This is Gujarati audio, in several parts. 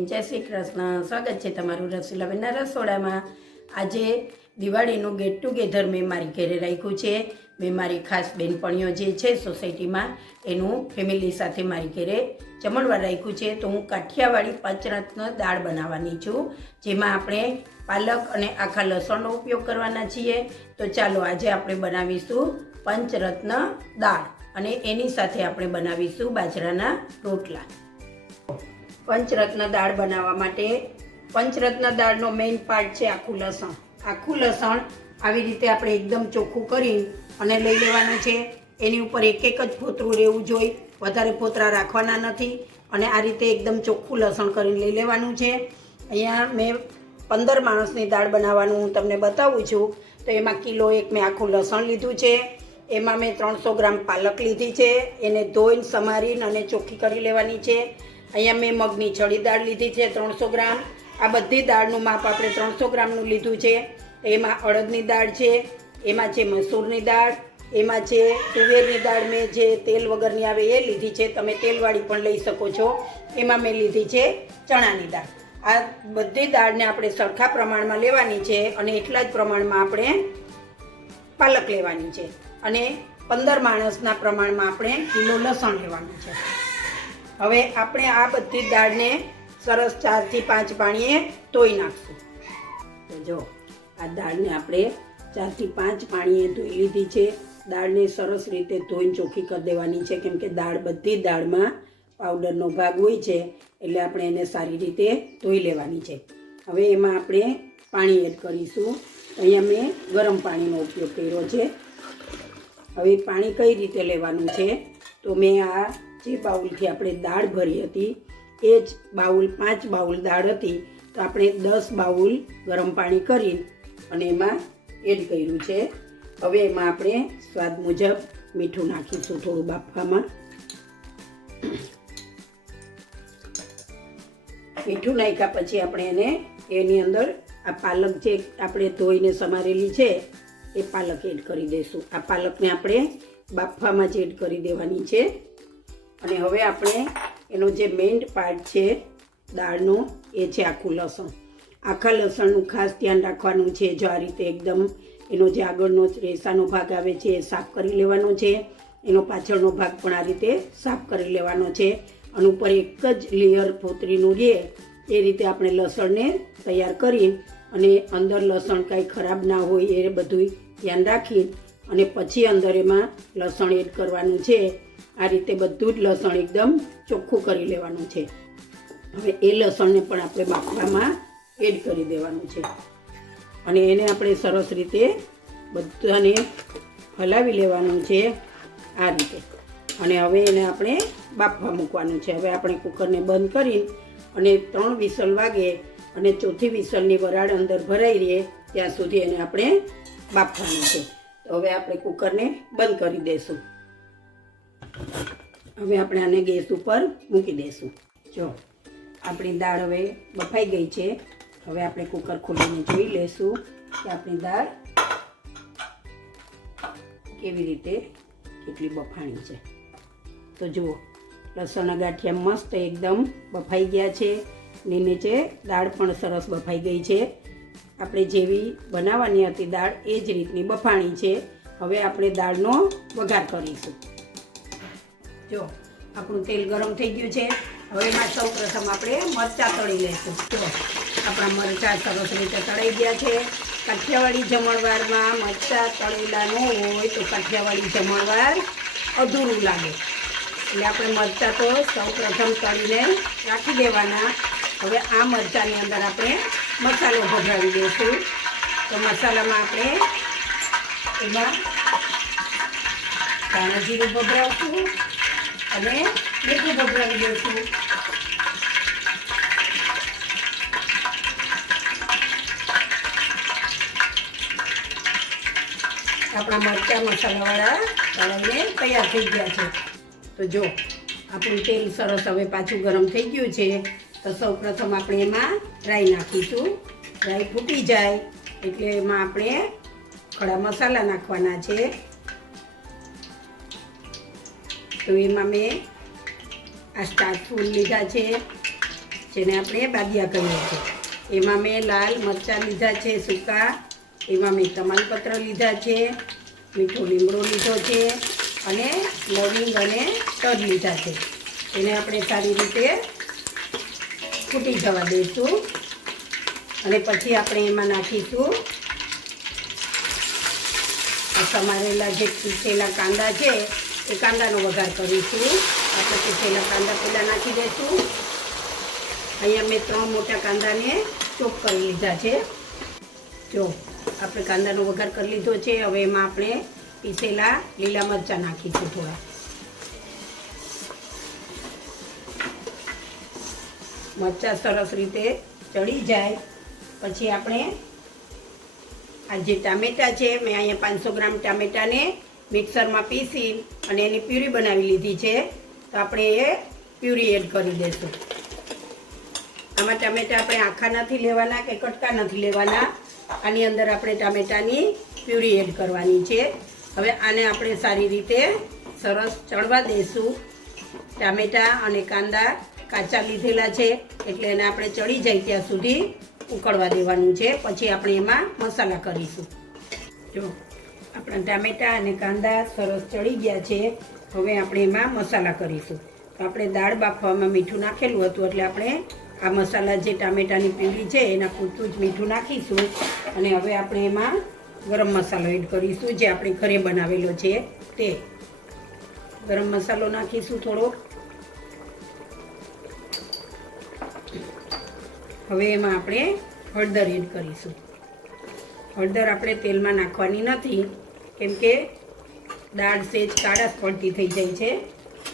બેન, જય શ્રી કૃષ્ણ. સ્વાગત છે તમારું રસીલાબેનના રસોડામાં. આજે દિવાળીનું ગેટ ટુગેધર મેં મારી ઘરે રાખ્યું છે. મેં મારી ખાસ બેનપણીઓ જે છે સોસાયટીમાં એનું ફેમિલી સાથે મારી ઘરે જમણવાર રાખ્યું છે. તો હું કાઠિયાવાડી પંચરત્ન દાળ બનાવવાની છું, જેમાં આપણે પાલક અને આખા લસણનો ઉપયોગ કરવાના છીએ. તો ચાલો આજે આપણે બનાવીશું પંચરત્ન દાળ અને એની સાથે આપણે બનાવીશું બાજરાના રોટલા. પંચરત્ન દાળ બનાવવા માટે પંચરત્ન દાળનો મેઇન પાર્ટ છે આખું લસણ. આખું લસણ આવી રીતે આપણે એકદમ ચોખ્ખું કરી અને લઈ લેવાનું છે. એની ઉપર એક એક જ ફોતરું રહેવું જોઈએ, વધારે ફોતરા રાખવાના નથી. અને આ રીતે એકદમ ચોખ્ખું લસણ કરીને લઈ લેવાનું છે. અહીંયા મેં 15 માણસની દાળ બનાવવાનું હું તમને બતાવું છું. તો એમાં કિલો 1 મેં આખું લસણ લીધું છે. એમાં મેં 300 ગ્રામ પાલક લીધી છે. એને ધોઈને સમારીને અને ચોખ્ખી કરી લેવાની છે. અહીંયા મેં મગની છડી દાળ લીધી છે 300 ગ્રામ. આ બધી દાળનું માપ આપણે 300 ગ્રામનું લીધું છે. એમાં અડદની દાળ છે, એમાં છે મસૂરની દાળ, એમાં છે તુવેરની દાળ. મેં જે તેલ વગરની આવે એ લીધી છે, તમે તેલવાળી પણ લઈ શકો છો. એમાં મેં લીધી છે ચણાની દાળ. આ બધી દાળને આપણે સરખા પ્રમાણમાં લેવાની છે અને એટલા જ પ્રમાણમાં આપણે પાલક લેવાની છે. અને 15 માણસના પ્રમાણમાં આપણે કિલો લસણ લેવાનું છે. હવે આપણે આ બધી દાળને સરસ 4 થી 5 પાણીએ ધોઈ નાખશું. તો જો આ દાળને આપણે 4 થી 5 પાણીએ ધોઈ લીધી છે. દાળને સરસ રીતે ધોઈને ચોખ્ખી કરી દેવાની છે, કેમ કે દાળ બધી દાળમાં પાવડરનો ભાગ હોય છે, એટલે આપણે એને સારી રીતે ધોઈ લેવાની છે. હવે એમાં આપણે પાણી એડ કરીશું. અહીંયા મેં ગરમ પાણીનો ઉપયોગ કર્યો છે. હવે પાણી કઈ રીતે લેવાનું છે, તો મેં આ જે બાઉલથી આપણે દાળ ભરી હતી એ જ બાઉલ 5 બાઉલ દાળ હતી, તો આપણે 10 બાઉલ ગરમ પાણી કરી અને એમાં એડ કર્યું છે. હવે એમાં આપણે સ્વાદ મુજબ મીઠું નાખીશું થોડું બાફવામાં. મીઠું નાખ્યા પછી આપણે એની અંદર આ પાલક જે આપણે ધોઈને સમારેલી છે એ પાલક એડ કરી દઈશું. આ પાલકને આપણે બાફવામાં જ એડ કરી દેવાની છે. અને હવે આપણે એનો જે મેઇન પાર્ટ છે દાળનો એ છે આખું લસણ. આખા લસણનું ખાસ ધ્યાન રાખવાનું છે. જો આ રીતે એકદમ એનો જે આગળનો રેસાનો ભાગ આવે છે એ સાફ કરી લેવાનો છે. એનો પાછળનો ભાગ પણ આ રીતે સાફ કરી લેવાનો છે. અને ઉપર એક જ લેયર ફોતરીનું રહે એ રીતે આપણે લસણને તૈયાર કરી અને અંદર લસણ કાંઈ ખરાબ ના હોય એ બધું ધ્યાન રાખી અને પછી અંદર એમાં લસણ એડ કરવાનું છે. આ રીતે બધું જ લસણ એકદમ ચોખ્ખું કરી લેવાનું છે. હવે એ લસણને પણ આપણે બાફવામાં એડ કરી દેવાનું છે અને એને આપણે સરસ રીતે બધાને હલાવી લેવાનું છે આ રીતે. અને હવે એને આપણે બાફવા મૂકવાનું છે. હવે આપણે કુકરને બંધ કરી અને 3 વિસલ વાગે અને ચોથી વિસલની વરાળ અંદર ભરાઈ રહે ત્યાં સુધી એને આપણે બાફવાનું છે. તો હવે આપણે કુકરને બંધ કરી દઈશું. હવે આપણે આને ગેસ ઉપર મૂકી દઈશું. જો આપણી દાળ હવે બફાઈ ગઈ છે. હવે આપણે કુકર ખોલીને જોઈ લઈશું કે આપણી દાળ કેવી રીતે કેટલી બફાણી છે. તો જુઓ લસણના ગાંઠિયા મસ્ત એકદમ બફાઈ ગયા છે. ને નીચે દાળ પણ સરસ બફાઈ ગઈ છે. આપણે જેવી બનાવવાની હતી દાળ એ જ રીતની બફાણી છે. હવે આપણે દાળનો વઘાર કરીશું. જો આપણું તેલ ગરમ થઈ ગયું છે. હવે એમાં સૌ પ્રથમ આપણે મરચાં તળી લઈશું. જો આપણા મરચાં સરસ રીતે તળાઈ ગયા છે. કાઠિયાવાડી જમણવારમાં મરચાં તળેલા ન હોય તો કાઠિયાવાડી જમણવાર અધૂરું લાગે. એટલે આપણે મરચાં તો સૌ પ્રથમ તળીને રાખી દેવાના. હવે આ મરચાંની અંદર આપણે મસાલો ભભરાવી દઈશું. તો મસાલામાં આપણે એમાં ધાણા જીરું ભભરાવશું અને મીઠું ભભરાવી દઈશું. આપણા મરચાં મસાલાવાળા તળાઈને તૈયાર થઈ ગયા છે. તો જો આપણું તેલ સરસ હવે પાછું ગરમ થઈ ગયું છે. તો સૌ પ્રથમ આપણે એમાં રાઈ નાખીશું. રાઈ ફૂટી જાય એટલે એમાં આપણે ખડા મસાલા નાખવાના છે. તો એમાં મેં આ સ્ટાર ફૂલ લીધા છે, જેને આપણે બાદિયા કહીએ છીએ. એમાં મેં લાલ મરચાં લીધા છે સૂકા, એમાં મેં તમાલપત્ર લીધા છે, મીઠો લીમડો લીધો છે અને લવિંગ અને તજ લીધા છે. એને આપણે સારી રીતે ફૂટી જવા દઈશું અને પછી આપણે એમાં નાખીશું સમારેલા જે પીસેલા કાંદા છે એ કાંદાનો વઘાર કરીશું. આપણે પીસેલા કાંદા પહેલાં નાખી દઈશું. અહીંયા મેં 3 મોટા કાંદાને ચોપ કરી લીધા છે. જો આપણે કાંદાનો વઘાર કરી લીધો છે. હવે એમાં આપણે પીસેલા લીલા મરચાં નાખીશું થોડા. મરચાં સરસ રીતે ચડી જાય પછી આપણે આ જે ટામેટાં છે, મેં અહીંયા 500 ગ્રામ ટામેટાને મિક્સરમાં પીસી અને એની પ્યુરી બનાવી લીધી છે. તો આપણે એ પ્યુરી એડ કરી દઈશું. આમાં ટામેટાં આપણે આખા નથી લેવાના કે કટકા નથી લેવાના. આની અંદર આપણે ટામેટાની પ્યુરી એડ કરવાની છે. હવે આને આપણે સારી રીતે સરસ ચડવા દઈશું. ટામેટાં અને કાંદા કાચા લીધેલા છે એટલે એને આપણે ચડી જાય ત્યાં સુધી ઉકળવા દેવાનું છે. પછી આપણે એમાં મસાલા કરીશું. જો આપણા ટામેટાં અને કાંદા સરસ ચડી ગયા છે. હવે આપણે એમાં મસાલા કરીશું. તો આપણે દાળ બાફવામાં મીઠું નાખેલું હતું એટલે આપણે આ મસાલા જે ટામેટાની પ્યુરી છે એના પૂરતું જ મીઠું નાખીશું. અને હવે આપણે એમાં ગરમ મસાલો એડ કરીશું જે આપણે ઘરે બનાવેલો છે તે. ગરમ મસાલો નાખીશું થોડોક. હવે એમાં આપણે હળદર એડ કરીશું. હળદર આપણે તેલમાં નાખવાની નથી કેમ કે દાળ સેજ કાળાશ પડતી થઈ જાય છે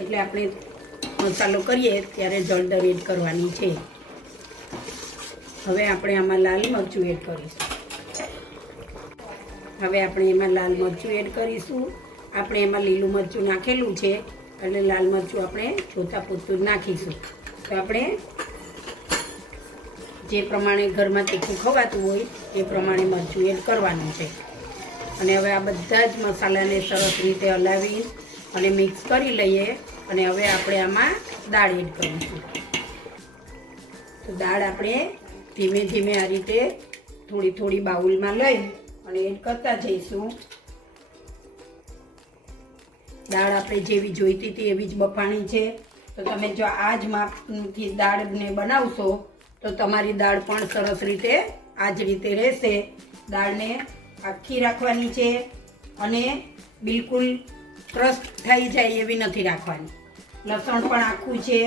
એટલે આપણે મસાલો કરીએ ત્યારે જ હળદર એડ કરવાની છે. હવે આપણે આમાં લાલ મરચું એડ કરીશું. હવે આપણે એમાં લાલ મરચું એડ કરીશું. આપણે એમાં લીલું મરચું નાખેલું છે એટલે લાલ મરચું આપણે જોતા પૂરતું જ નાખીશું. તો આપણે જે પ્રમાણે ઘરમાં તીખું ખવાતું હોય એ પ્રમાણે મરચું એડ કરવાનું છે. અને હવે આ બધા જ મસાલાને સરસ રીતે હલાવી અને મિક્સ કરી લઈએ. અને હવે આપણે આમાં દાળ એડ કરીશું. તો દાળ આપણે ધીમે ધીમે આ રીતે થોડી થોડી બાઉલમાં લઈ અને એડ કરતા જઈશું. દાળ આપણે જેવી જોઈતી હતી એવી જ બફાણી છે. તો તમે જો આ જ માપથી દાળને બનાવશો તો તમારી દાળ પણ સરસ રીતે આ જ રીતે રહેશે. દાળને આખી રાખવાની છે અને બિલકુલ ક્રશ થઈ જાય એવી નથી રાખવાની. લસણ પણ આખું છે,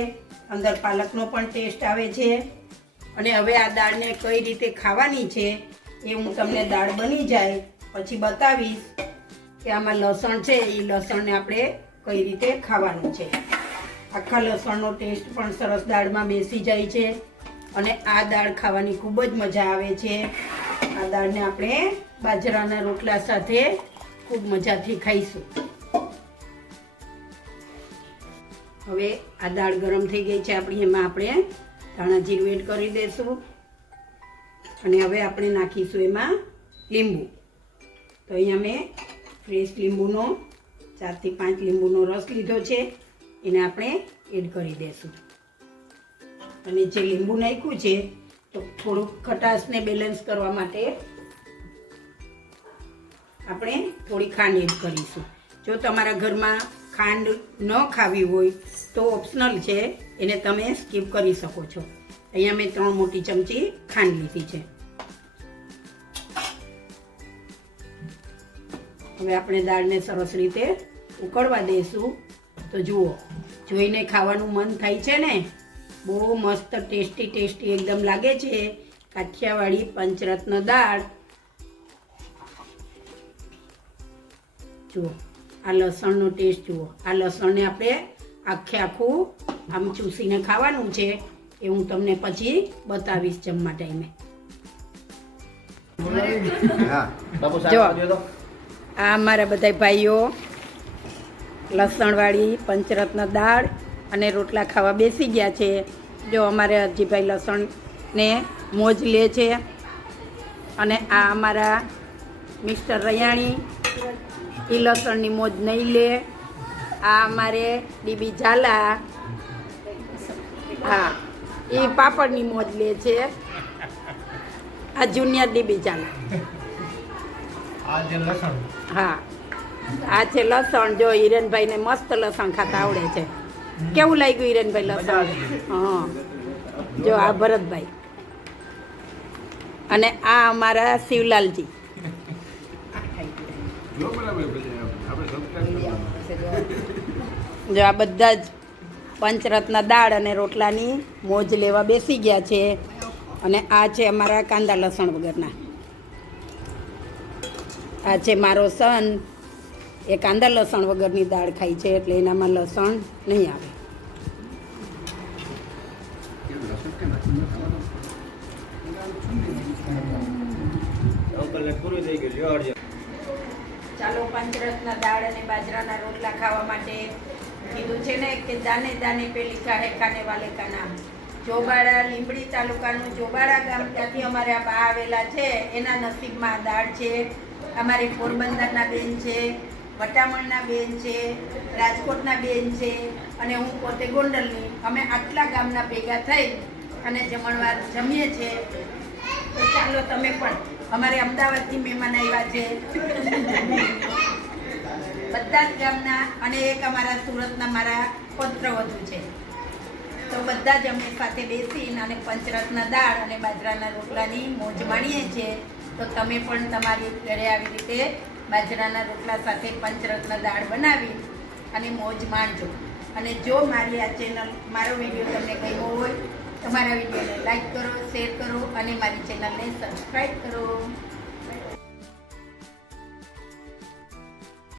અંદર પાલકનો પણ ટેસ્ટ આવે છે. અને હવે આ દાળને કઈ રીતે ખાવાની છે એ હું તમને દાળ બની જાય પછી બતાવીશ કે આમાં લસણ છે એ લસણને આપણે કઈ રીતે ખાવાનું છે. આખા લસણનો ટેસ્ટ પણ સરસ દાળમાં બેસી જાય છે અને આ દાળ ખાવાની ખૂબ જ મજા આવે છે. આ દાળને આપણે બાજરાના રોટલા સાથે ખૂબ મજાથી ખાઈશું. હવે આ દાળ ગરમ થઈ ગઈ છે આપણી. એમાં આપણે ધાણા જીરું એડ કરી દઈશું અને હવે આપણે નાખીશું એમાં લીંબુ. તો અહીંયા મેં ફ્રેશ લીંબુનો 4 થી 5 લીંબુનો રસ લીધો છે એને આપણે એડ કરી દઈશું. અને જે લીંબુ નાખ્યું છે તો થોડુંક ખટાશને બેલેન્સ કરવા માટે આપણે થોડી ખાંડ એડ કરીશું. જો તમારા ઘરમાં ખાંડ ન ખાવી હોય તો ઓપ્શનલ છે, એને તમે સ્કીપ કરી શકો છો. અહીંયા મેં 3 મોટી ચમચી ખાંડ લીધી છે. હવે આપણે દાળને સરસ રીતે ઉકળવા દઈશું. તો જુઓ, જોઈને ખાવાનું મન થાય છે ને. બહુ મસ્ત ટેસ્ટી એકદમ લાગે છે. કાઠિયાવાડી પંચરત્ન દાળ. જુઓ આ લસણનો ટેસ્ટ જુઓ. આ લસણને આપણે આખું આમ ચૂસીને ખાવાનું છે એ હું તમને પછી બતાવીશ જમવા ટાઈમે. જો આ અમારા બધા ભાઈઓ લસણવાળી પંચરત્ન દાળ અને રોટલા ખાવા બેસી ગયા છે. જો અમારે અરજીભાઈ લસણને મોજ લે છે અને આ અમારા મિસ્ટર રૈયાણી એ લસણની મોજ નહીં લે. આ અમારે ડીબી ઝાલા, હા એ પાપડની મોજ લે છે. આ જુનિયર ડીબી ચાલે. આ જે લસણ હા, આ છે લસણ. જો હિરેનભાઈને મસ્ત લસણ ખાતા આવડે છે. કેવું લાગ્યું હિરેનભાઈ લસણ? હા, જો આ ભરતભાઈ અને આ અમારા શિવલાલજી. જો આ બધા જ પંચરત્ન દાળ અને રોટલાની મોજ લેવા બેસી ગયા છે. અને આ છે અમારા કાંદા લસણ વગરના. આ છે મારો સન, એ કાંદા લસણ વગરની દાળ ખાય છે, એટલે એનામાં લસણ નહીં આવે. ચાલો પંચરત્ન દાળ અને બાજરાના રોટલા ખાવા માટે કીધું છે ને કે દાને દાને પે લિખા હે ખાને વાલે કા નામ. ચોબાડા, લીંબડી તાલુકાનું ચોબાડા ગામ, ત્યાંથી અમારે આ બા આવેલા છે. એના નસીબમાં દાળ છે. અમારે પોરબંદરના બેન છે, વટામણના બેન છે, રાજકોટના બેન છે અને હું પોતે ગોંડલની. અમે આટલા ગામના ભેગા થઈ અને જમણવાર જમીએ છીએ. તો ચાલો તમે પણ. અમારે અમદાવાદથી મહેમાન આવ્યા છે બધા જ ગામના, અને એક અમારા સુરતના મારા પૌત્રવધુ છે. તો બધા જ અમે સાથે બેસીને અને પંચરત્ન દાળ અને બાજરાના રોટલાની મોજ માણીએ છીએ. તો તમે પણ તમારી ઘરે આવી રીતે બાજરાના રોટલા સાથે પંચરત્ન દાળ બનાવી અને મોજ માણજો. અને જો મારી આ ચેનલ, મારો વિડીયો તમને ગમ્યો હોય તો મારા વિડીયોને લાઈક કરો, શેર કરો અને મારી ચેનલને સબસ્ક્રાઈબ કરો.